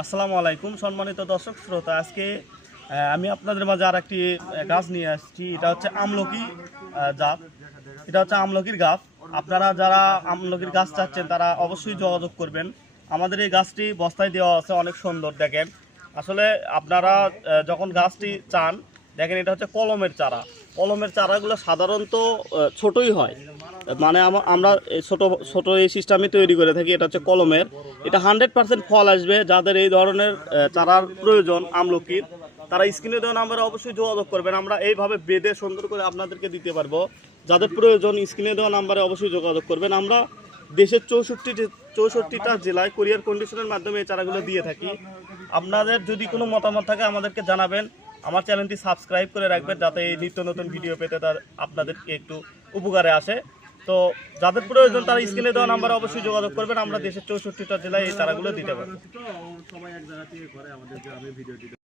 আসসালামু আলাইকুম সম্মানিত দর্শক শ্রোতা। আজকে আমি আপনাদের মাঝে আর একটি গাছ নিয়ে আসছি। এটা হচ্ছে আমলকি জাত। এটা হচ্ছে আমলকির গাছ। আপনারা যারা আমলকির গাছ চাচ্ছেন তারা অবশ্যই যোগাযোগ করবেন। আমাদের এই গাছটি বস্তায় দেওয়া আছে, অনেক সুন্দর দেখেন। আসলে আপনারা যখন গাছটি চান, দেখেন এটা হচ্ছে কলমের চারা। কলমের চারাগুলো সাধারণত ছোটই হয়, মানে আমরা ছোট ছোট এই সিস্টেমে তৈরি করে থাকি। এটা হচ্ছে কলমের, এটা 100% ফল আসবে। যাদের এই ধরনের চারার প্রয়োজন আমলকির, তারা স্ক্রিনে দেওয়া নাম্বারে অবশ্যই যোগাযোগ করবেন। আমরা এইভাবে বেঁধে সুন্দর করে আপনাদেরকে দিতে পারবো। যাদের প্রয়োজন স্ক্রিনে দেওয়া নাম্বারে অবশ্যই যোগাযোগ করবেন। আমরা দেশের 64টা জেলায় কুরিয়ার কন্ডিশনের মাধ্যমে এই চারাগুলো দিয়ে থাকি। আপনাদের যদি কোনো মতামত থাকে আমাদেরকে জানাবেন। আমার চ্যানেলটি সাবস্ক্রাইব করে রাখবেন যাতে এই নিত্য নতুন ভিডিও পেতে আপনাদেরকে একটু উপকারে আসে। তো যাদের প্রয়োজন তারা স্ক্রিনে দেওয়া নাম্বারে অবশ্যই যোগাযোগ করবেন। আমরা দেশের 64টা জেলায় এই চারাগুলো দিতে পারবো।